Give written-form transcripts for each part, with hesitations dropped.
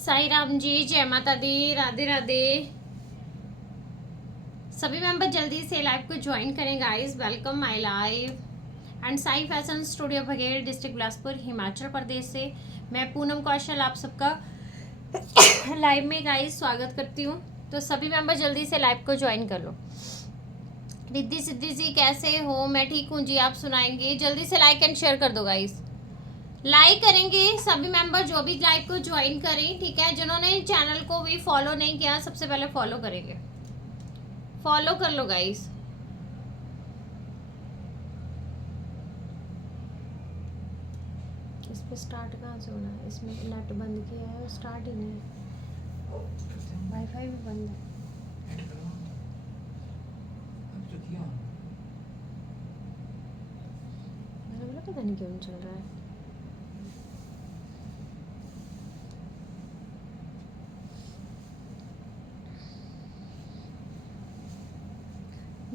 साई राम जी, जय माता दी, राधे राधे। सभी मेंबर जल्दी से लाइव को ज्वाइन करें guys. Welcome my live and Sai fashion studio Baghel, district Bilaspur, Himachal Pradesh से मैं पूनम कौशल आप सबका लाइव में गाइस स्वागत करती हूँ। तो सभी मेंबर जल्दी से लाइव को ज्वाइन कर लो। रिद्धि सिद्धि जी कैसे हो? मैं ठीक हूँ जी, आप सुनाएंगे? जल्दी से लाइक एंड शेयर कर दो गाइस। लाइक करेंगे सभी मेंबर जो भी लाइव को ज्वाइन करें, ठीक है। जिन्होंने चैनल को भी फॉलो नहीं किया सबसे पहले फॉलो करेंगे, फॉलो कर लो गाइस। इस पे स्टार्ट कहाँ से होना है? इसमें नेट बंद किया है, स्टार्ट ही नहीं है, वाईफाई भी बंद है। मैंने बोला पता नहीं क्यों चल रहा है।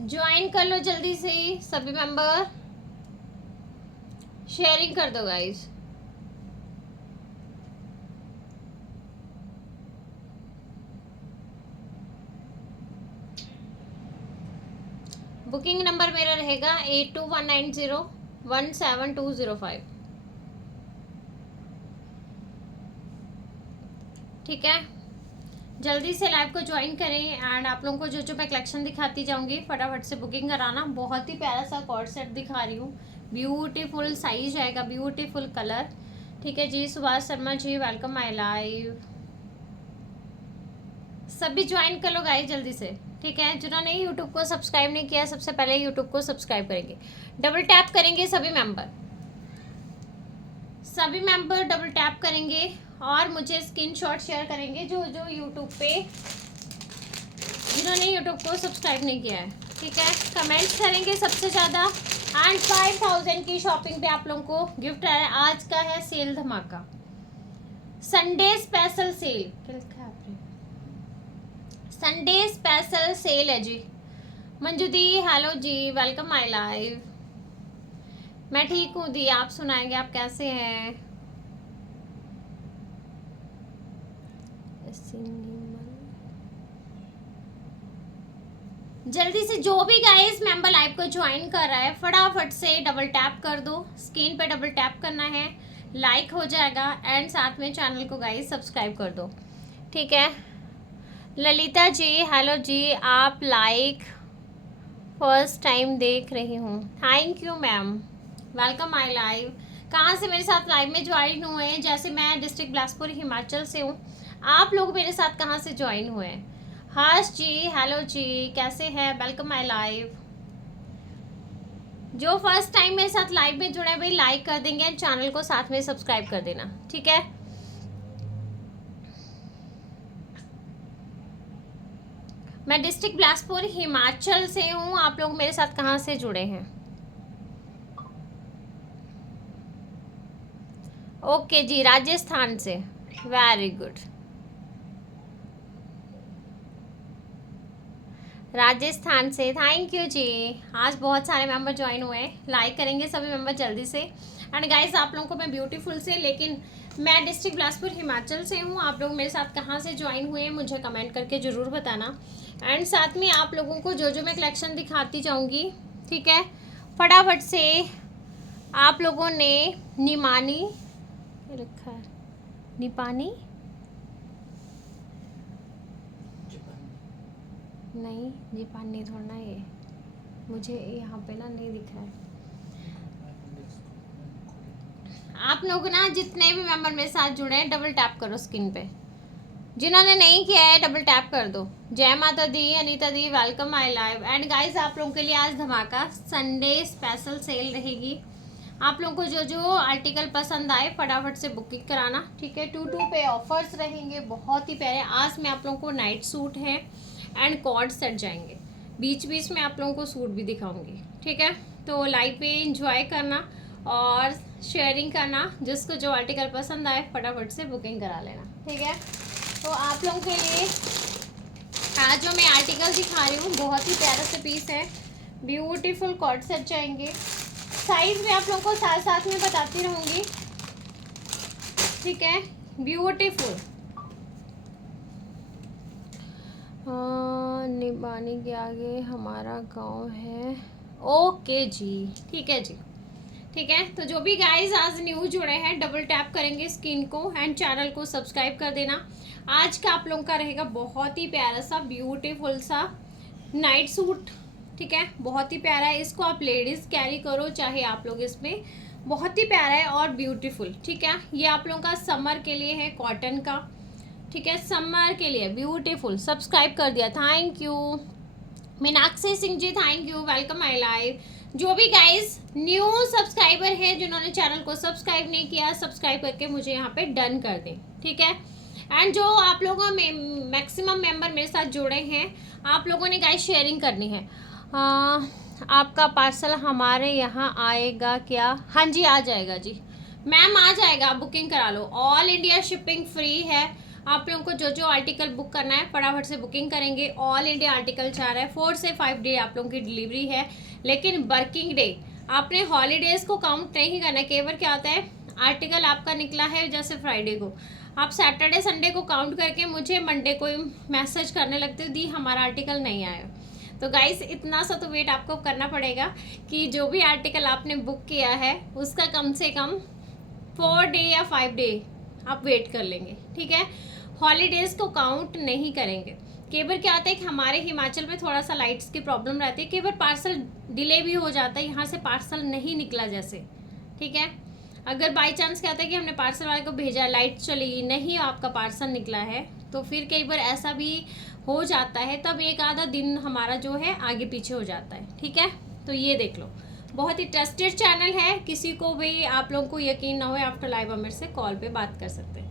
ज्वाइन कर लो जल्दी से सभी मेंबर, शेयरिंग कर दो गाइस। बुकिंग नंबर मेरा रहेगा 8219017205, ठीक है। जल्दी से लाइव को ज्वाइन करें एंड आप लोगों को जो जो मैं कलेक्शन दिखाती जाऊंगी फटाफट से बुकिंग कराना। बहुत ही प्यारा सा कॉर्ड सेट दिखा रही हूँ, ब्यूटीफुल साइज आएगा, ब्यूटीफुल कलर, ठीक है जी। Subhash Sharma ji welcome my live. सभी ज्वाइन कर लो गाइस जल्दी से, ठीक है। जिन्होंने यूट्यूब को सब्सक्राइब नहीं किया सबसे पहले यूट्यूब को सब्सक्राइब करेंगे, डबल टैप करेंगे सभी मेंबर, सभी मेंबर डबल टैप करेंगे और मुझे स्क्रीनशॉट शेयर करेंगे जो जो यूट्यूब पे, जिन्होंने यूट्यूब को सब्सक्राइब नहीं किया है, ठीक है। कमेंट्स करेंगे सबसे ज़्यादा एंड 5000 की शॉपिंग पे आप लोगों को गिफ्ट है। आज का है सेल धमाका, संडे स्पेशल सेल, क्या लिखा है आपने? संडे स्पेशल सेल है जी। मंजू दी हेलो जी, वेलकम माय लाइव। मैं ठीक हूँ दी, आप सुनाएंगे आप कैसे हैं? जल्दी से जो भी गाइस मेंबर लाइव को ज्वाइन कर रहा है फटाफट से डबल टैप कर दो, स्क्रीन पे डबल टैप करना है, लाइक हो जाएगा एंड साथ में चैनल को गाइस सब्सक्राइब कर दो, ठीक है। ललिता जी हेलो जी, आप लाइक फर्स्ट टाइम देख रही हूँ, thank you ma'am, welcome my live. कहाँ से मेरे साथ लाइव में ज्वाइन हुए हैं? जैसे मैं डिस्ट्रिक्ट बिलासपुर हिमाचल से हूँ, आप लोग मेरे साथ कहाँ से ज्वाइन हुए हैं? हर्ष जी हेलो जी, कैसे हैं? Welcome my live. जो फर्स्ट टाइम मेरे साथ लाइव में जुड़े भाई लाइक कर देंगे, चैनल को साथ में सब्सक्राइब कर देना, ठीक है। मैं डिस्ट्रिक्ट बिलासपुर हिमाचल से हूँ, आप लोग मेरे साथ कहाँ से जुड़े हैं? ओके जी, राजस्थान से, वेरी गुड। राजस्थान से, थैंक यू जी। आज बहुत सारे मेंबर ज्वाइन हुए हैं, लाइक करेंगे सभी मेंबर जल्दी से। एंड गाइस आप लोगों को मैं ब्यूटीफुल से, लेकिन मैं डिस्ट्रिक्ट बिलासपुर हिमाचल से हूँ, आप लोग मेरे साथ कहाँ से ज्वाइन हुए हैं मुझे कमेंट करके ज़रूर बताना। एंड साथ में आप लोगों को जो जो मैं कलेक्शन दिखाती जाऊँगी, ठीक है। फटाफट से आप लोगों ने निमानी रखा है, निपानी नहीं, जापान नहीं थोड़ा ये, मुझे यहाँ पे ना नहीं दिख रहा है। आप लोग ना जितने भी मेंबर मेरे साथ जुड़े हैं डबल टैप करो स्क्रीन पे, जिन्होंने नहीं किया है डबल टैप कर दो। जय माता दी, अनीता दी welcome my live. And guys आप लोगों के लिए आज धमाका संडे स्पेशल सेल रहेगी। आप लोगों को जो जो आर्टिकल पसंद आए फटाफट से बुकिंग कराना, ठीक है। 2 पे ऑफर्स रहेंगे बहुत ही प्यारे। आज मैं आप लोगों को नाइट सूट है एंड कॉर्ड सेट जाएंगे, बीच बीच में आप लोगों को सूट भी दिखाऊंगी, ठीक है। तो लाइव पे एंजॉय करना और शेयरिंग करना, जिसको जो आर्टिकल पसंद आए फटाफट से बुकिंग करा लेना, ठीक है। तो आप लोगों के लिए आज जो मैं आर्टिकल दिखा रही हूँ बहुत ही प्यारा सा पीस है, ब्यूटीफुल कॉर्ड सेट जाएंगे। साइज में आप लोगों को साथ साथ में बताती रहूँगी, ठीक है। ब्यूटीफुल निबानी के आगे हमारा गांव है। ओके जी, ठीक है जी, ठीक है। तो जो भी गाइस आज न्यू जुड़े हैं, डबल टैप करेंगे स्क्रीन को एंड चैनल को सब्सक्राइब कर देना। आज का आप लोगों का रहेगा बहुत ही प्यारा सा ब्यूटीफुल सा नाइट सूट, ठीक है, बहुत ही प्यारा है। इसको आप लेडीज़ कैरी करो चाहे आप लोग इसमें, बहुत ही प्यारा है और ब्यूटीफुल, ठीक है। ये आप लोगों का समर के लिए है, कॉटन का, ठीक है, समर के लिए ब्यूटीफुल। सब्सक्राइब कर दिया, thank you. Meenakshi Singh ji thank you, welcome my live. जो भी गाइस न्यू सब्सक्राइबर है जिन्होंने चैनल को सब्सक्राइब नहीं किया, सब्सक्राइब करके मुझे यहाँ पे डन कर दें, ठीक है। एंड जो आप लोगों में मैक्सिमम मेंबर मेरे साथ जुड़े हैं, आप लोगों ने गाइस शेयरिंग करनी है। आपका पार्सल हमारे यहाँ आएगा क्या? हाँ जी आ जाएगा जी मैम, आ जाएगा, आप बुकिंग करा लो। ऑल इंडिया शिपिंग फ्री है। आप लोगों को जो जो आर्टिकल बुक करना है फटाफट से बुकिंग करेंगे। ऑल इंडिया आर्टिकल चाह रहा है, 4 से 5 डे आप लोगों की डिलीवरी है, लेकिन वर्किंग डे आपने हॉलीडेज़ को काउंट नहीं करना। केवल क्या होता है, आर्टिकल आपका निकला है जैसे फ्राइडे को, आप सैटरडे संडे को काउंट करके मुझे मंडे को मैसेज करने लगते हो दी हमारा आर्टिकल नहीं आया। तो गाइस इतना सा तो वेट आपको करना पड़ेगा कि जो भी आर्टिकल आपने बुक किया है उसका कम से कम 4 डे या 5 डे आप वेट कर लेंगे, ठीक है। हॉलीडेज़ को काउंट नहीं करेंगे। केवल क्या होता है कि हमारे हिमाचल में थोड़ा सा लाइट्स की प्रॉब्लम रहती है, केवल पार्सल डिले भी हो जाता है, यहाँ से पार्सल नहीं निकला जैसे, ठीक है। अगर बाई चांस क्या होता है कि हमने पार्सल वाले को भेजा, लाइट चली गई, नहीं आपका पार्सल निकला है, तो फिर कई बार ऐसा भी हो जाता है, तब एक आधा दिन हमारा जो है आगे पीछे हो जाता है, ठीक है। तो ये देख लो, बहुत ही ट्रस्टेड चैनल है, किसी को भी आप लोगों को यकीन ना हो आफ्टर लाइव आप मेरे से कॉल पे बात कर सकते हैं।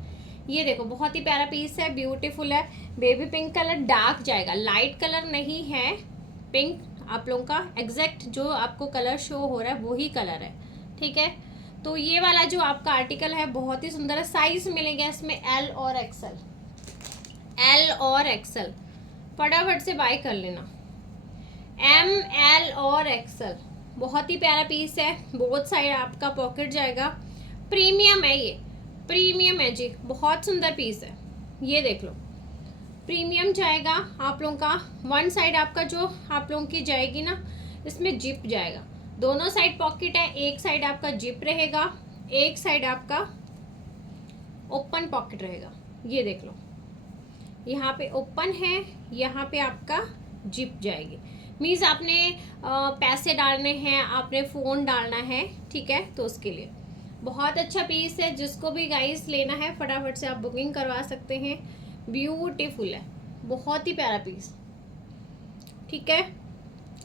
ये देखो बहुत ही प्यारा पीस है, ब्यूटीफुल है, बेबी पिंक कलर, डार्क जाएगा, लाइट कलर नहीं है, पिंक आप लोगों का एग्जैक्ट जो आपको कलर शो हो रहा है वही कलर है, ठीक है। तो ये वाला जो आपका आर्टिकल है बहुत ही सुंदर है। साइज मिलेंगे इसमें एल और एक्सएल, एल और एक्सएल, फटाफट से बाय कर लेना, एम एल और एक्सएल। बहुत ही प्यारा पीस है, बोथ साइड आपका पॉकेट जाएगा, प्रीमियम है, ये प्रीमियम है जी, बहुत सुंदर पीस है। ये देख लो प्रीमियम जाएगा आप लोगों का। वन साइड आपका जो आप लोगों की जाएगी ना, इसमें जिप जाएगा, दोनों साइड पॉकेट है, एक साइड आपका जिप रहेगा, एक साइड आपका ओपन पॉकेट रहेगा। ये देख लो यहाँ पे ओपन है, यहाँ पे आपका जिप जाएगी, मीन्स आपने पैसे डालने हैं, आपने फ़ोन डालना है, ठीक है। तो उसके लिए बहुत अच्छा पीस है, जिसको भी गाइस लेना है फटाफट से आप बुकिंग करवा सकते हैं। ब्यूटीफुल है, बहुत ही प्यारा पीस, ठीक है।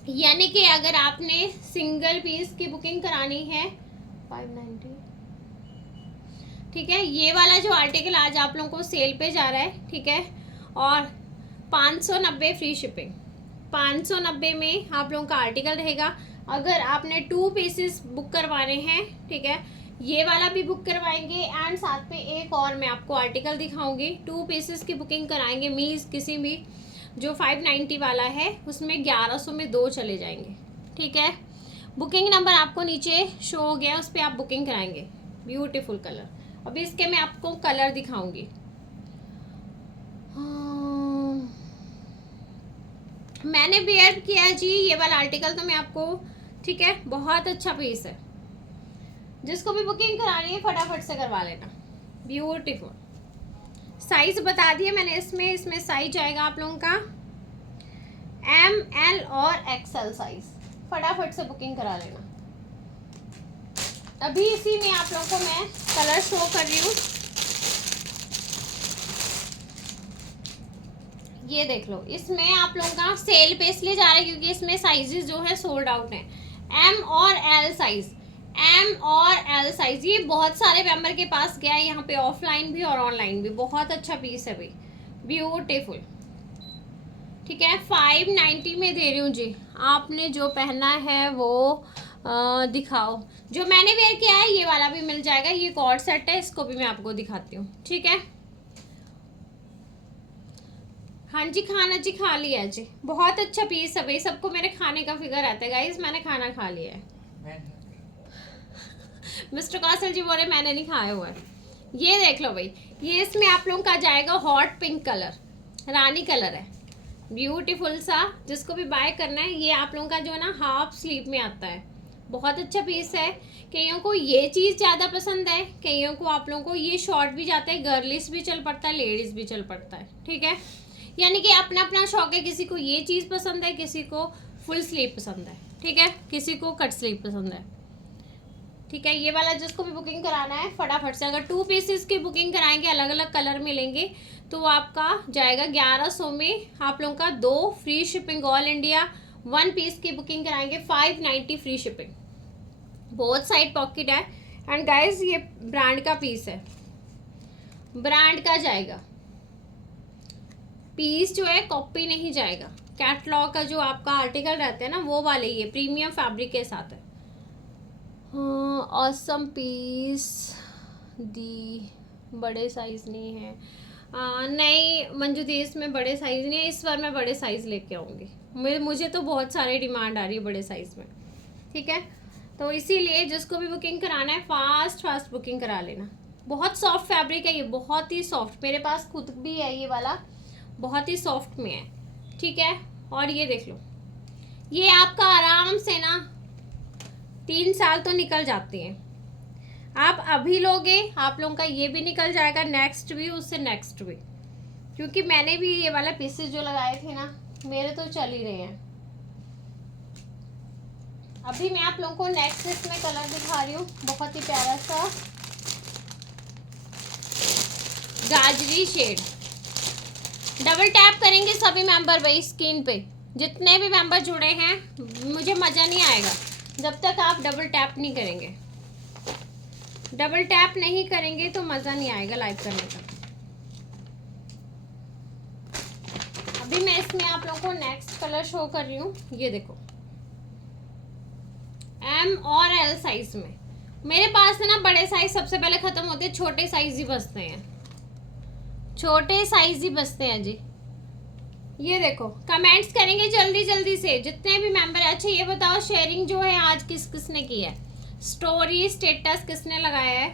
यानी कि अगर आपने सिंगल पीस की बुकिंग करानी है 590, ठीक है। ये वाला जो आर्टिकल आज आप लोगों को सेल पे जा रहा है, ठीक है, और 590 फ्री शिपिंग, 590 में आप लोगों का आर्टिकल रहेगा। अगर आपने 2 पीसेस बुक करवाने हैं, ठीक है, ये वाला भी बुक करवाएंगे एंड साथ में एक और मैं आपको आर्टिकल दिखाऊंगी। 2 पीसेस की बुकिंग कराएंगे, मीन्स किसी भी जो 590 वाला है उसमें 1100 में 2 चले जाएंगे, ठीक है। बुकिंग नंबर आपको नीचे शो हो गया, उस पर आप बुकिंग कराएंगे। ब्यूटीफुल कलर, अभी इसके मैं आपको कलर दिखाऊंगी। मैंने वेयर किया जी ये वाला आर्टिकल, तो मैं आपको, ठीक है, बहुत अच्छा पीस है, जिसको भी बुकिंग करानी है फटाफट से करवा लेना। ब्यूटीफुल साइज बता दिए मैंने, इसमें साइज आएगा आप लोगों का एम एल और एक्सएल साइज, फटाफट से बुकिंग करा लेना। अभी इसी में आप लोगों को मैं कलर शो कर रही हूँ, ये देख लो, इसमें आप लोगों का सेल पे इसलिए जा रहा है क्योंकि इसमें साइजेस जो है सोल्ड आउट है। एम और एल साइज, एम और एल साइज, ये बहुत सारे मेंबर के पास गया है, यहाँ पे ऑफलाइन भी और ऑनलाइन भी। बहुत अच्छा पीस है भाई, ब्यूटीफुल, ठीक है। 590 में दे रही हूँ जी, आपने जो पहना है वो दिखाओ। जो मैंने वेयर किया है ये वाला भी मिल जाएगा, ये कॉर्ड सेट है, इसको भी मैं आपको दिखाती हूँ, ठीक है। हाँ जी खाना जी खा लिया जी, बहुत अच्छा पीस है भाई, सबको मेरे खाने का फिगर आता है गाइस, मैंने खाना खा लिया है। मिस्टर कौशल जी बोल रहे मैंने नहीं खाया हुआ है। ये देख लो भाई, ये इसमें आप लोगों का जाएगा हॉट पिंक कलर, रानी कलर है, ब्यूटीफुल सा, जिसको भी बाय करना है। ये आप लोगों का जो है ना हाफ स्लीव में आता है, बहुत अच्छा पीस है। कईयों को ये चीज़ ज़्यादा पसंद है, कईयों को आप लोगों को ये शॉर्ट भी जाता है, गर्लिश भी चल पड़ता है, लेडीज़ भी चल पड़ता है, ठीक है। यानी कि अपना अपना शौक है, किसी को ये चीज़ पसंद है, किसी को फुल स्लीव पसंद है, ठीक है, किसी को कट स्लीव पसंद है, ठीक है। ये वाला जिसको भी बुकिंग कराना है फटाफट से, अगर 2 पीसेस की बुकिंग कराएंगे, अलग अलग कलर मिलेंगे, तो आपका जाएगा 1100 में। आप लोगों का 2 free shipping all India. 1 piece की बुकिंग कराएंगे 590 फ्री शिपिंग। बहुत साइड पॉकेट है। एंड गाइस ये ब्रांड का पीस है, ब्रांड का जाएगा पीस, जो है कॉपी नहीं जाएगा। कैटलॉग का जो आपका आर्टिकल रहता है ना, वो वाले ये प्रीमियम फैब्रिक के साथ है। ऑसम पीस दी, बड़े साइज नहीं है। नहीं मंजू दी, इसमें बड़े साइज नहीं है, इस बार मैं बड़े साइज लेके आऊँगी। मुझे तो बहुत सारे डिमांड आ रही है बड़े साइज में, ठीक है। तो इसीलिए जिसको भी बुकिंग कराना है फास्ट बुकिंग करा लेना। बहुत सॉफ्ट फैब्रिक है ये, बहुत ही सॉफ्ट, मेरे पास खुद भी है ये वाला, बहुत ही सॉफ्ट में है, ठीक है। और ये देख लो, ये आपका आराम से ना 3 साल तो निकल जाते हैं। आप अभी लोगे, आप लोगों का ये भी निकल जाएगा, नेक्स्ट भी, उससे नेक्स्ट भी, क्योंकि मैंने भी ये वाला पीसेस जो लगाए थे ना, मेरे तो चल ही रहे हैं। अभी मैं आप लोगों को नेक्स्ट इसमें कलर दिखा रही हूँ, बहुत ही प्यारा सा गाजरी शेड। डबल टैप करेंगे सभी मेंबर भाई स्क्रीन पे, जितने भी मेंबर जुड़े हैं। मुझे मज़ा नहीं आएगा जब तक आप डबल टैप नहीं करेंगे। डबल टैप नहीं करेंगे तो मज़ा नहीं आएगा लाइव करने का। अभी मैं इसमें आप लोगों को नेक्स्ट कलर शो कर रही हूँ, ये देखो M और L साइज में। मेरे पास है ना बड़े साइज सबसे पहले ख़त्म होते हैं, छोटे साइज ही बचते हैं, छोटे साइज ही बचते हैं जी। ये देखो, कमेंट्स करेंगे जल्दी जल्दी से जितने भी मेंबर है। अच्छा ये बताओ शेयरिंग जो है आज किस किसने की है, स्टोरी स्टेटस किसने लगाया है।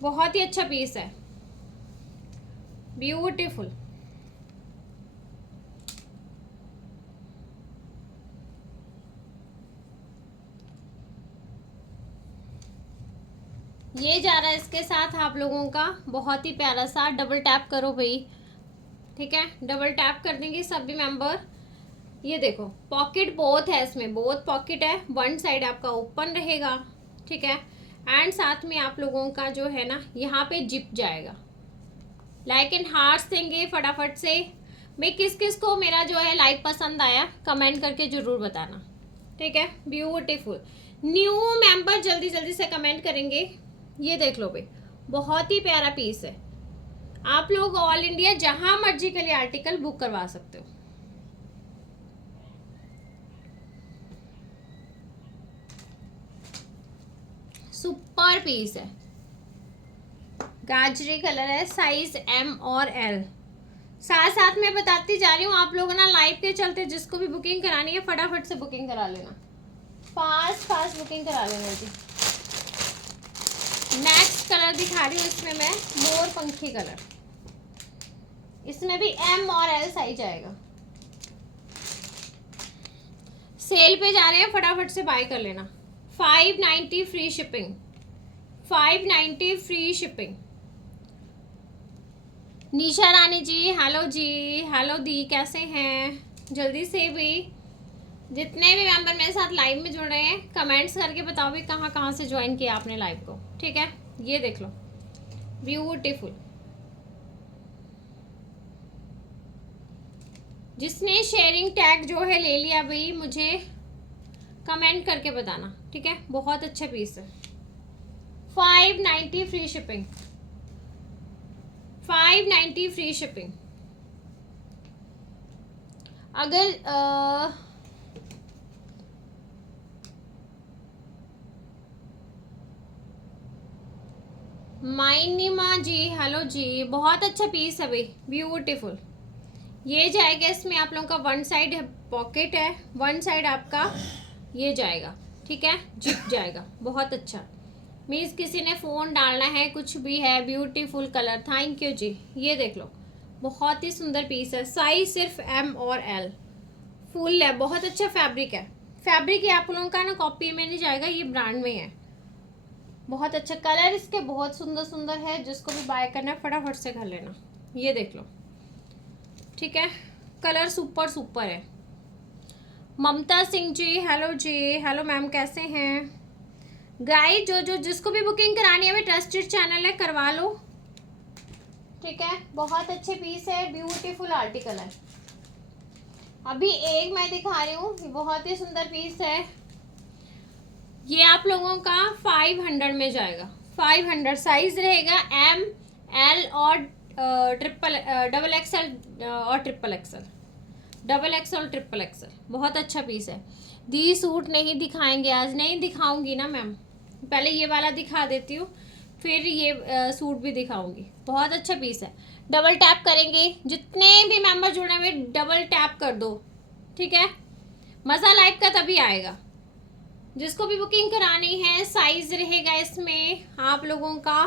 बहुत ही अच्छा पीस है, ब्यूटीफुल। ये जा रहा है इसके साथ आप लोगों का बहुत ही प्यारा सा, डबल टैप करो भाई, ठीक है, डबल टैप कर देंगे सभी मेंबर। ये देखो पॉकेट बहुत है इसमें, बहुत पॉकेट है, वन साइड आपका ओपन रहेगा, ठीक है। एंड साथ में आप लोगों का जो है ना यहाँ पे जिप जाएगा। लाइक एंड हार्ट्स देंगे फटाफट से। मैं किस किस को मेरा जो है लाइव पसंद आया कमेंट करके ज़रूर बताना, ठीक है। ब्यूटीफुल न्यू मेंबर जल्दी जल्दी से कमेंट करेंगे। ये देख लो भाई, बहुत ही प्यारा पीस है। आप लोग ऑल इंडिया जहां मर्जी के लिए आर्टिकल बुक करवा सकते हो। सुपर पीस है, गाजरी कलर है, साइज M और L। साथ साथ में बताती जा रही हूँ, आप लोग ना लाइव के चलते जिसको भी बुकिंग करानी है फटाफट से बुकिंग करा लेना, फास्ट बुकिंग करा लेना जी। नेक्स्ट कलर दिखा रही हूँ, इसमें मैं मोर पंखी कलर, इसमें भी M और L साइज आएगा। सेल पे जा रहे हैं, फटाफट से बाय कर लेना। 590 फ्री शिपिंग, 590 फ्री शिपिंग। निशा रानी जी हेलो जी, हेलो दी, कैसे हैं? जल्दी से भी जितने भी मेंबर मेरे साथ लाइव में जुड़ रहे हैं कमेंट्स करके बताओ भी कहाँ कहाँ से ज्वाइन किया आपने लाइव को, ठीक है। ये देख लो ब्यूटीफुल, जिसने शेयरिंग टैग जो है ले लिया भाई मुझे कमेंट करके बताना, ठीक है। बहुत अच्छा पीस है, 590 फ्री शिपिंग, 590 फ्री शिपिंग। अगर माइनिमा जी हेलो जी, बहुत अच्छा पीस है भाई, ब्यूटीफुल। ये जाएगा, इसमें आप लोगों का वन साइड पॉकेट है, वन साइड आपका ये जाएगा, ठीक है, जिप जाएगा। बहुत अच्छा मीन्स किसी ने फ़ोन डालना है, कुछ भी है, ब्यूटीफुल कलर, थैंक यू जी। ये देख लो बहुत ही सुंदर पीस है। साइज सिर्फ M और L, फुल है। बहुत अच्छा फैब्रिक है। फैब्रिक ये आप लोगों का ना कॉपी में नहीं जाएगा, ये ब्रांड में है। बहुत अच्छा कलर इसके बहुत सुंदर सुंदर है। जिसको भी बाय करना है फटाफट से कर लेना। ये देख लो, ठीक है, कलर सुपर सुपर है। ममता सिंह जी, हेलो जी, हेलो मैम, कैसे हैं गाइस? जो जिसको भी बुकिंग करानी है, ट्रस्टेड चैनल है, करवा लो, ठीक है। बहुत अच्छे पीस है, ब्यूटीफुल आर्टिकल है। अभी एक मैं दिखा रही हूँ, बहुत ही सुंदर पीस है। ये आप लोगों का 500 में जाएगा। 500 साइज रहेगा M, L और डबल एक्सएल और ट्रिपल एक्सएल, डबल एक्सएल और ट्रिपल एक्सएल। बहुत अच्छा पीस है। दी सूट नहीं दिखाएंगे आज, नहीं दिखाऊंगी ना मैम, पहले ये वाला दिखा देती हूँ, फिर ये सूट भी दिखाऊंगी। बहुत अच्छा पीस है। डबल टैप करेंगे, जितने भी मेंबर जुड़े हुए डबल टैप कर दो, ठीक है। मज़ा लाइव का तभी आएगा। जिसको भी बुकिंग करानी है, साइज रहेगा इसमें आप लोगों का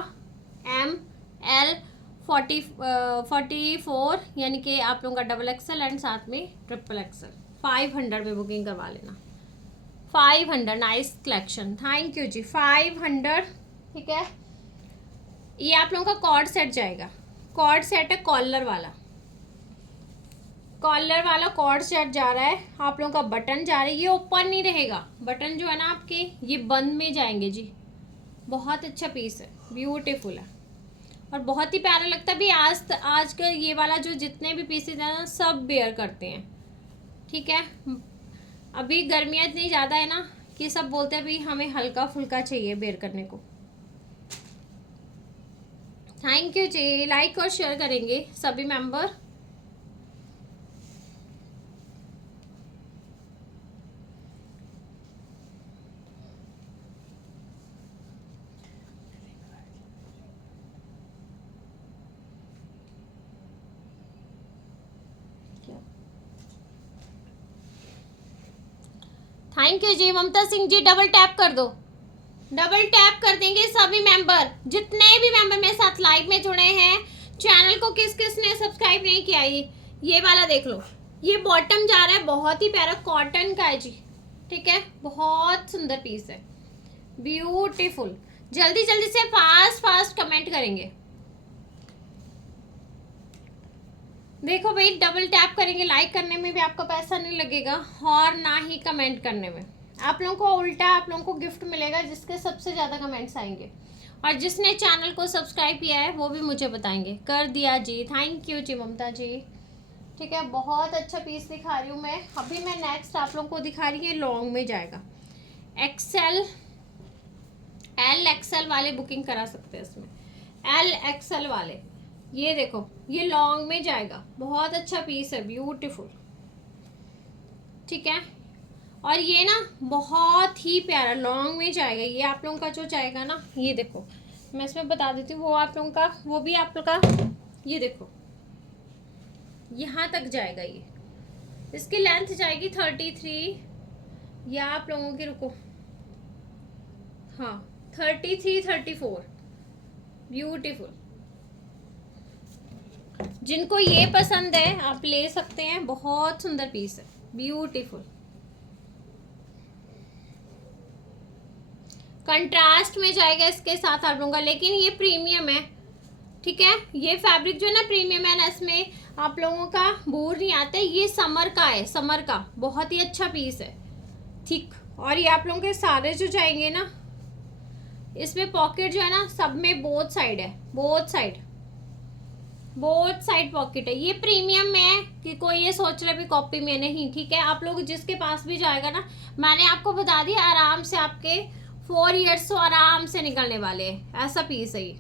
M, L, 44, यानी कि आप लोगों का डबल एक्सएल एंड साथ में ट्रिपल एक्सएल। 500 में बुकिंग करवा लेना। 500, नाइस कलेक्शन, थैंक यू जी। 500, ठीक है। ये आप लोगों का कॉर्ड सेट जाएगा। कॉर्ड सेट है कॉलर वाला, कॉलर वाला कॉर्ड सेट जा रहा है। आप लोगों का बटन जा रहा है, ये ओपन नहीं रहेगा। बटन जो है ना आपके, ये बंद में जाएंगे जी। बहुत अच्छा पीस है, ब्यूटीफुल है और बहुत ही प्यारा लगता है भी। आज का ये वाला जो जितने भी पीसेज हैं ना, सब बेयर करते हैं, ठीक है। अभी गर्मियाँ इतनी ज़्यादा है ना कि सब बोलते हैं भी हमें हल्का फुल्का चाहिए बेयर करने को। थैंक यू जी। लाइक और शेयर करेंगे सभी मेंबर। थैंक यू जी। ममता सिंह जी, डबल टैप कर दो, डबल टैप कर देंगे सभी मेंबर। जितने भी मेंबर मेरे साथ लाइव में जुड़े हैं, चैनल को किस किस ने सब्सक्राइब नहीं किया, ये वाला देख लो। ये बॉटम जा रहा है, बहुत ही प्यारा कॉटन का है जी, ठीक है। बहुत सुंदर पीस है, ब्यूटीफुल। जल्दी जल्दी से फास्ट फास्ट कमेंट करेंगे। देखो भाई, डबल टैप करेंगे, लाइक करने में भी आपका पैसा नहीं लगेगा और ना ही कमेंट करने में। आप लोगों को उल्टा आप लोगों को गिफ्ट मिलेगा, जिसके सबसे ज़्यादा कमेंट्स आएंगे। और जिसने चैनल को सब्सक्राइब किया है वो भी मुझे बताएंगे। कर दिया जी, थैंक यू जी ममता जी, ठीक है। बहुत अच्छा पीस दिखा रही हूँ मैं। अभी मैं नेक्स्ट आप लोगों को दिखा रही हूँ, लॉन्ग में जाएगा। एक्सेल, L एक्सेल वाले बुकिंग करा सकते हैं इसमें। L एक्सेल वाले, ये देखो, ये लॉन्ग में जाएगा। बहुत अच्छा पीस है, ब्यूटीफुल, ठीक है। और ये ना बहुत ही प्यारा लॉन्ग में जाएगा। ये आप लोगों का जो जाएगा ना, ये देखो मैं इसमें बता देती हूँ, वो आप लोगों का, वो भी आप लोगों का, ये देखो यहाँ तक जाएगा। ये इसकी लेंथ जाएगी 33, या आप लोगों की, रुको, हाँ 33, 34, ब्यूटीफुल। जिनको ये पसंद है आप ले सकते हैं। बहुत सुंदर पीस है, ब्यूटीफुल। कंट्रास्ट में जाएगा इसके साथ आप लोगों का, लेकिन ये प्रीमियम है, ठीक है। ये फैब्रिक जो है ना प्रीमियम है ना, इसमें आप लोगों का बोर नहीं आता। ये समर का है, समर का बहुत ही अच्छा पीस है, ठीक। और ये आप लोगों के सारे जो जाएंगे ना, इसमें पॉकेट जो है ना, सब में बोथ साइड है, बोथ साइड पॉकेट है। ये प्रीमियम में है कि कोई ये सोच रहा है भी कॉपी में नहीं, ठीक है। आप लोग जिसके पास भी जाएगा ना, मैंने आपको बता दिया, आराम से आपके 4 ईयर्स तो आराम से निकलने वाले हैं। ऐसा पीस है ये,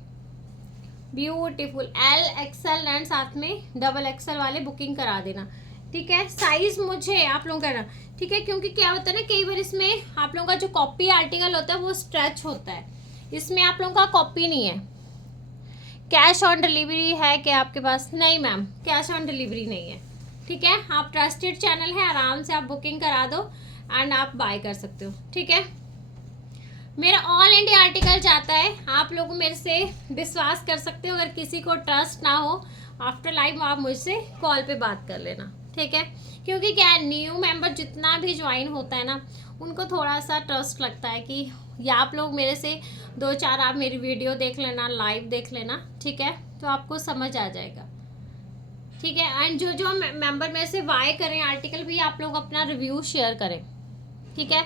ब्यूटीफुल। L एक्सएल एंड साथ में डबल एक्सएल वाले बुकिंग करा देना, ठीक है। साइज मुझे आप लोगों का, ठीक है, क्योंकि क्या होता है ना, कई बार इसमें आप लोगों का जो कॉपी आर्टिकल होता है वो स्ट्रेच होता है। इसमें आप लोगों का कॉपी नहीं है। कैश ऑन डिलीवरी है क्या आपके पास? नहीं मैम, कैश ऑन डिलीवरी नहीं है, ठीक है। आप ट्रस्टेड चैनल है, आराम से आप बुकिंग करा दो एंड आप बाय कर सकते हो, ठीक है। मेरा ऑल इंडिया आर्टिकल जाता है, आप लोग मेरे से विश्वास कर सकते हो। अगर किसी को ट्रस्ट ना हो आफ्टर लाइव आप मुझसे कॉल पे बात कर लेना, ठीक है। क्योंकि क्या है, न्यू मेंबर जितना भी ज्वाइन होता है ना, उनको थोड़ा सा ट्रस्ट लगता है कि या आप लोग मेरे से 2-4 आप मेरी वीडियो देख लेना, लाइव देख लेना, ठीक है, तो आपको समझ आ जाएगा, ठीक है। एंड जो जो मेंबर में से बाय करें आर्टिकल भी, आप लोग अपना रिव्यू शेयर करें, ठीक है।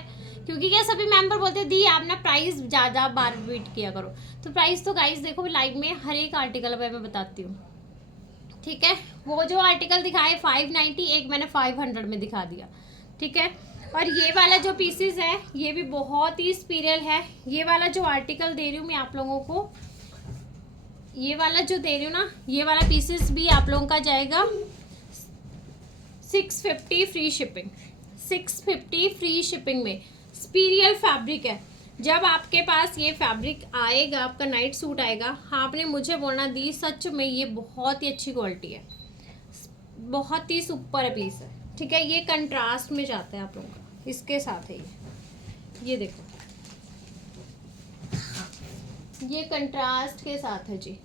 क्योंकि क्या सभी मेंबर बोलते हैं दी आप ना प्राइस ज़्यादा बार रिपीट किया करो, तो प्राइस तो गाइस देखो लाइव में हर एक आर्टिकल पे मैं बताती हूँ, ठीक है। वो जो आर्टिकल दिखाए 590, एक मैंने 500 में दिखा दिया, ठीक है। और ये वाला जो पीसेस है ये भी बहुत ही स्पीरियल है। ये वाला जो आर्टिकल दे रही हूँ मैं आप लोगों को, ये वाला जो दे रही हूँ ना, ये वाला पीसेस भी आप लोगों का जाएगा 650 फ्री शिपिंग, 650 फ्री शिपिंग में। स्पीरियल फैब्रिक है। जब आपके पास ये फैब्रिक आएगा, आपका नाइट सूट आएगा, आपने मुझे बोलना दी सच में ये बहुत ही अच्छी क्वालिटी है, बहुत ही सुपर पीस है, ठीक है। ये कंट्रास्ट में जाता है आप लोगों का, इसके साथ है ये देखो, ये कंट्रास्ट के साथ है जी।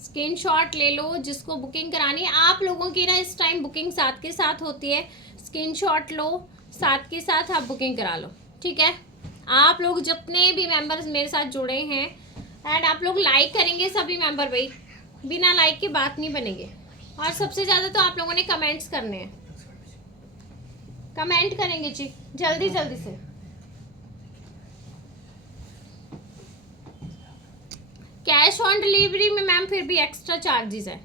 स्क्रीनशॉट ले लो जिसको बुकिंग करानी है। आप लोगों की ना इस टाइम बुकिंग साथ के साथ होती है, स्क्रीनशॉट लो, साथ के साथ आप बुकिंग करा लो, ठीक है। आप लोग जितने भी मेंबर्स मेरे साथ जुड़े हैं, एंड आप लोग लाइक करेंगे सभी मेंबर भाई, बिना लाइक की बात नहीं बनेगी। और सबसे ज़्यादा तो आप लोगों ने कमेंट्स करने हैं, कमेंट करेंगे जी जल्दी जल्दी से। कैश ऑन डिलीवरी में मैम फिर भी एक्स्ट्रा चार्जेस है,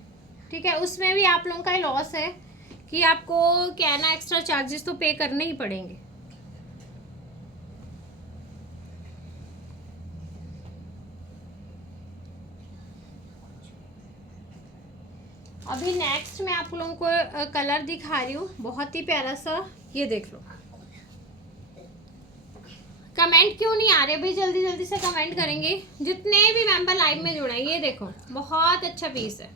ठीक है। उसमें भी आप लोगों का लॉस है कि आपको क्या है ना, एक्स्ट्रा चार्जेस तो पे करने ही पड़ेंगे। अभी नेक्स्ट मैं आप लोगों को कलर दिखा रही हूँ, बहुत ही प्यारा सा, ये देख लो। कमेंट क्यों नहीं आ रहे भाई, जल्दी जल्दी से कमेंट करेंगे जितने भी मेंबर लाइव में जुड़े हैं। ये देखो बहुत अच्छा पीस है,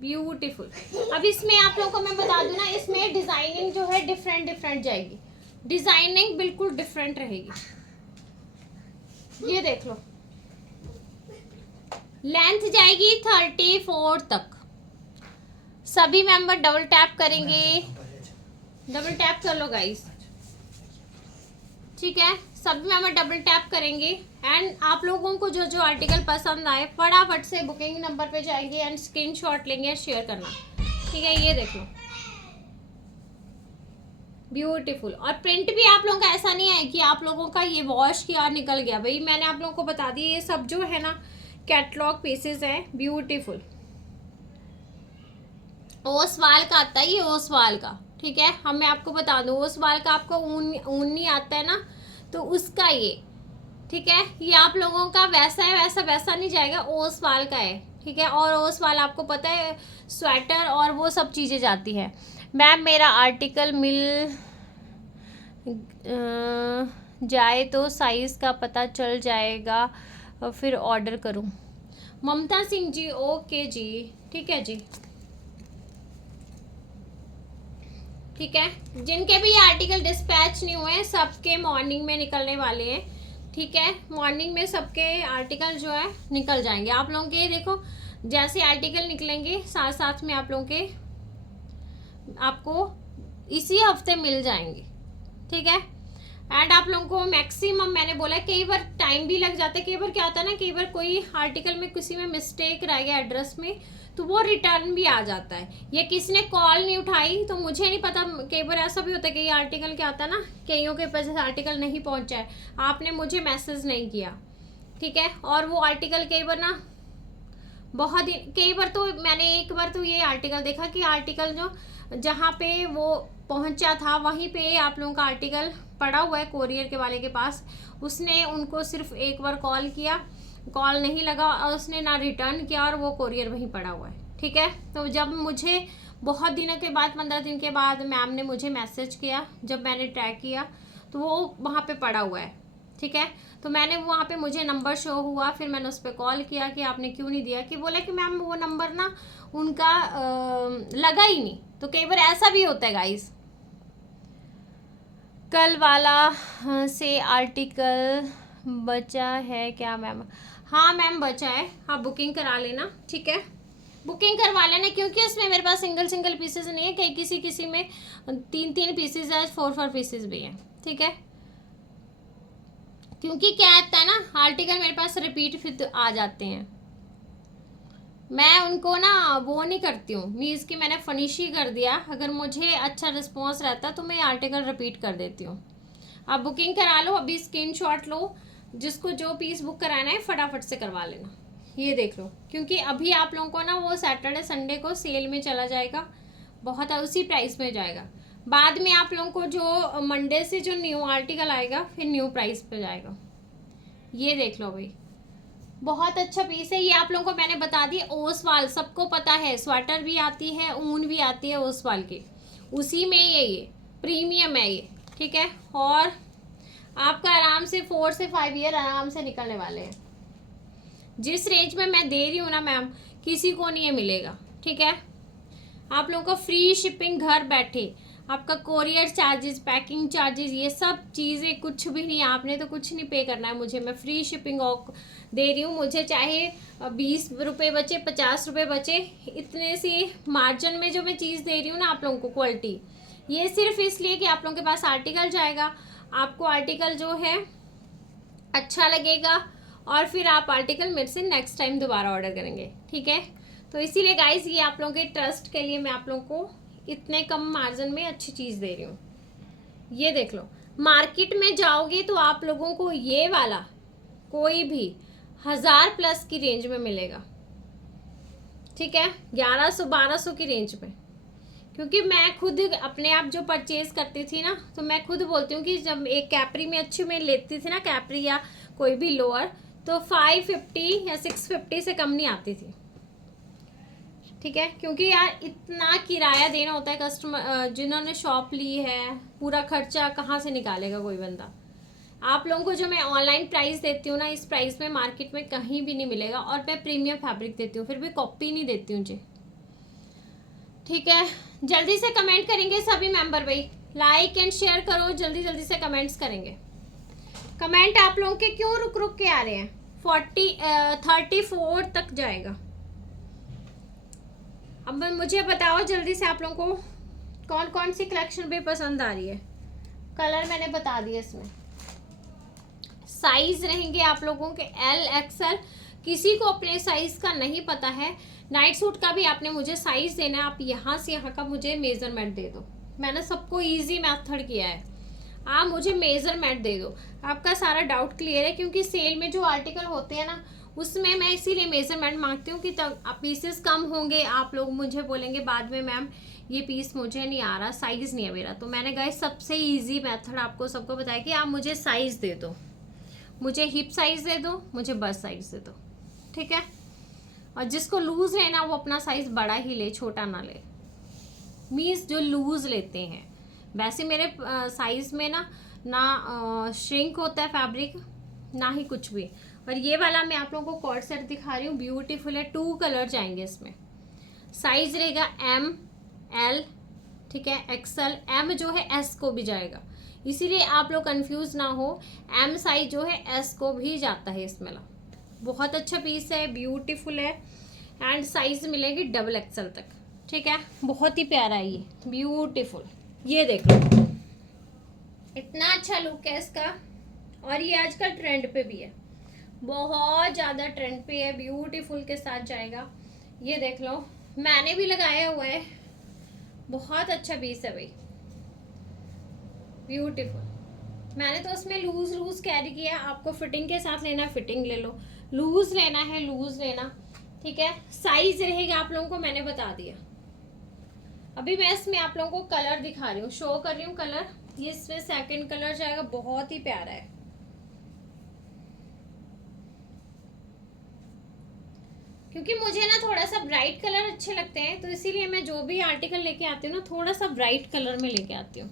ब्यूटीफुल। अब इसमें आप लोगों को मैं बता दूं ना, इसमें डिजाइनिंग जो है डिफरेंट डिफरेंट जाएगी, डिजाइनिंग बिल्कुल डिफरेंट रहेगी। ये देख लो, लेंथ जाएगी 34 तक। सभी मेंबर डबल टैप करेंगे, डबल टैप कर लो गाइस, ठीक है। सभी मेंबर डबल टैप करेंगे एंड आप लोगों को जो जो आर्टिकल पसंद आए फटाफट से बुकिंग नंबर पे जाएंगे एंड स्क्रीनशॉट लेंगे, शेयर करना, ठीक है। ये देख लो ब्यूटीफुल। और प्रिंट भी आप लोगों का ऐसा नहीं है कि आप लोगों का ये वॉश किया निकल गया, भाई मैंने आप लोगों को बता दिया ये सब जो है ना कैटलॉग पीसेस है, ब्यूटीफुल। ओसवाल का आता है ये, ओसवाल का, ठीक है। हम मैं आपको बता दूं, ओसवाल का आपको ऊन नहीं आता है ना, तो उसका ये, ठीक है। ये आप लोगों का वैसा है, वैसा वैसा नहीं जाएगा, ओसवाल का है, ठीक है। और ओसवाल आपको पता है स्वेटर और वो सब चीज़ें जाती है। मैम मेरा आर्टिकल मिल जाए तो साइज़ का पता चल जाएगा, फिर ऑर्डर करूं। ममता सिंह जी, ओके जी, ठीक है जी, ठीक है। जिनके भी आर्टिकल डिस्पैच नहीं हुए हैं सबके मॉर्निंग में निकलने वाले हैं, ठीक है। मॉर्निंग में सबके आर्टिकल जो है निकल जाएंगे। आप लोगों के देखो जैसे आर्टिकल निकलेंगे साथ साथ में आप लोगों के आपको इसी हफ्ते मिल जाएंगे, ठीक है। एंड आप लोगों को मैक्सिमम मैंने बोला कई बार टाइम भी लग जाता है, कई बार क्या होता है ना, कई बार कोई आर्टिकल में किसी में मिस्टेक रह गया एड्रेस में तो वो रिटर्न भी आ जाता है, या किसी ने कॉल नहीं उठाई तो मुझे नहीं पता। कई बार ऐसा भी होता है कि आर्टिकल क्या होता है ना, कईयों के पास आर्टिकल नहीं पहुंचा है, आपने मुझे मैसेज नहीं किया, ठीक है। और वो आर्टिकल कई बार ना बहुत दिन, कई बार तो मैंने एक बार तो ये आर्टिकल देखा कि आर्टिकल जो जहाँ पे वो पहुंचा था वहीं पे आप लोगों का आर्टिकल पड़ा हुआ है कोरियर के वाले के पास। उसने उनको सिर्फ एक बार कॉल किया, कॉल नहीं लगा और उसने ना रिटर्न किया और वो कोरियर वहीं पड़ा हुआ है, ठीक है। तो जब मुझे बहुत दिनों के बाद 15 दिन के बाद मैम ने मुझे मैसेज किया, जब मैंने ट्रैक किया तो वो वहाँ पे पड़ा हुआ है, ठीक है। तो मैंने वहाँ पे मुझे नंबर शो हुआ, फिर मैंने उस पर कॉल किया कि आपने क्यों नहीं दिया, कि बोला कि मैम वो नंबर ना उनका लगा ही नहीं। तो कई बार ऐसा भी होता है गाइस। कल वाला से आर्टिकल बचा है क्या मैम? हाँ मैम बचा है, आप बुकिंग करा लेना, ठीक है, बुकिंग करवा लेना, क्योंकि इसमें मेरे पास सिंगल पीसेस नहीं है, कहीं किसी में 3 पीसेस है, 4 पीसेस भी हैं, ठीक है। क्योंकि क्या आता है ना, आर्टिकल मेरे पास रिपीट फिर आ जाते हैं, मैं उनको ना वो नहीं करती हूँ, मीन्स कि मैंने फिनिश ही कर दिया, अगर मुझे अच्छा रिस्पॉन्स रहता तो मैं आर्टिकल रिपीट कर देती हूँ। आप बुकिंग करा लो, अभी स्क्रीनशॉट लो, जिसको जो पीस बुक कराना है फटाफट से करवा लेना। ये देख लो, क्योंकि अभी आप लोगों को ना वो सैटरडे संडे को सेल में चला जाएगा, बहुत उसी प्राइस में जाएगा, बाद में आप लोगों को जो मंडे से जो न्यू आर्टिकल आएगा फिर न्यू प्राइस पे जाएगा। ये देख लो भाई, बहुत अच्छा पीस है ये, आप लोगों को मैंने बता दी, ओसवाल सबको पता है, स्वेटर भी आती है, ऊन भी आती है ओसवाल की, उसी में ये प्रीमियम है ये, ठीक है। और आपका आराम से 4 से 5 ईयर आराम से निकलने वाले हैं, जिस रेंज में मैं दे रही हूँ ना मैम, किसी को नहीं है मिलेगा, ठीक है। आप लोगों को फ्री शिपिंग घर बैठे, आपका कोरियर चार्जेस, पैकिंग चार्जेस, ये सब चीज़ें कुछ भी नहीं, आपने तो कुछ नहीं पे करना है मुझे, मैं फ्री शिपिंग दे रही हूँ, मुझे चाहे 20 रुपये बचे, 50 रुपये बचे, इतने से मार्जिन में जो मैं चीज़ दे रही हूँ ना आप लोगों को, क्वालिटी, ये सिर्फ इसलिए कि आप लोगों के पास आर्टिकल जाएगा, आपको आर्टिकल जो है अच्छा लगेगा, और फिर आप आर्टिकल मेरे से नेक्स्ट टाइम दोबारा ऑर्डर करेंगे, ठीक है। तो इसीलिए गाइस, ये आप लोगों के ट्रस्ट के लिए मैं आप लोगों को इतने कम मार्जिन में अच्छी चीज़ दे रही हूँ। ये देख लो, मार्केट में जाओगे तो आप लोगों को ये वाला कोई भी 1000+ की रेंज में मिलेगा, ठीक है, 1100-1200 की रेंज में। क्योंकि मैं खुद अपने आप जो परचेज करती थी ना, तो मैं खुद बोलती हूँ कि जब एक कैपरी में अच्छी में लेती थी ना, कैपरी या कोई भी लोअर, तो 550 या 650 से कम नहीं आती थी, ठीक है। क्योंकि यार इतना किराया देना होता है, कस्टमर जिन्होंने शॉप ली है, पूरा खर्चा कहाँ से निकालेगा कोई बंदा। आप लोगों को जो मैं ऑनलाइन प्राइस देती हूँ ना, इस प्राइस में मार्केट में कहीं भी नहीं मिलेगा, और मैं प्रीमियम फैब्रिक देती हूँ, फिर भी कॉपी नहीं देती हूँ जी, ठीक है। जल्दी से कमेंट करेंगे सभी मेंबर भाई, लाइक एंड शेयर करो, जल्दी जल्दी से कमेंट्स करेंगे। कमेंट आप लोगों के क्यों रुक रुक के आ रहे हैं, 34 तक जाएगा। अब मुझे बताओ जल्दी से आप लोगों को कौन कौन सी कलेक्शन भी पसंद आ रही है। कलर मैंने बता दिए, इसमें साइज रहेंगे आप लोगों के L XL, किसी को अपने साइज का नहीं पता है, नाइट सूट का भी आपने मुझे साइज देना है, आप यहाँ से यहाँ का मुझे मेजरमेंट दे दो, मैंने सबको इजी मेथड किया है, आप मुझे मेजरमेंट दे दो, आपका सारा डाउट क्लियर है। क्योंकि सेल में जो आर्टिकल होते हैं ना, उसमें मैं इसीलिए मेजरमेंट मांगती हूँ कि तब पीसेस कम होंगे, आप लोग मुझे बोलेंगे बाद में मैम ये पीस मुझे नहीं आ रहा, साइज नहीं है मेरा, तो मैंने गाइस सबसे इजी मेथड आपको सबको बताया कि आप मुझे साइज दे दो, मुझे हिप साइज दे दो, मुझे बस्ट साइज दे दो, ठीक है। और जिसको लूज लेना वो अपना साइज बड़ा ही ले, छोटा ना ले, मीन्स जो लूज लेते हैं। वैसे मेरे साइज में ना श्रिंक होता है फैब्रिक, ना ही कुछ भी। और ये वाला मैं आप लोगों को कॉर्ड सेट दिखा रही हूँ, ब्यूटीफुल है, 2 कलर जाएंगे इसमें, साइज रहेगा M L, ठीक है, XL, M जो है S को भी जाएगा, इसीलिए आप लोग कंफ्यूज ना हो, M साइज जो है S को भी जाता है इसमें। बहुत अच्छा पीस है, ब्यूटीफुल है, एंड साइज मिलेगी XXL तक, ठीक है। बहुत ही प्यारा है ये, ब्यूटीफुल, ये देख लो, इतना अच्छा लुक है इसका, और ये आजकल ट्रेंड पे भी है, बहुत ज़्यादा ट्रेंड पे है, ब्यूटीफुल के साथ जाएगा। ये देख लो, मैंने भी लगाया हुआ है, बहुत अच्छा पीस है भाई, ब्यूटीफुल। मैंने तो उसमें लूज कैरी किया, आपको फिटिंग के साथ लेना फिटिंग ले लो, लूज लेना है लूज लेना, ठीक है। साइज रहेगा आप लोगों को मैंने बता दिया। अभी मैं इसमें आप लोगों को कलर दिखा रही हूँ, शो कर रही हूँ कलर, ये इसमें सेकंड कलर जाएगा, बहुत ही प्यारा है, क्योंकि मुझे ना थोड़ा सा ब्राइट कलर अच्छे लगते हैं, तो इसीलिए मैं जो भी आर्टिकल लेके आती हूँ ना, थोड़ा सा ब्राइट कलर में लेके आती हूँ।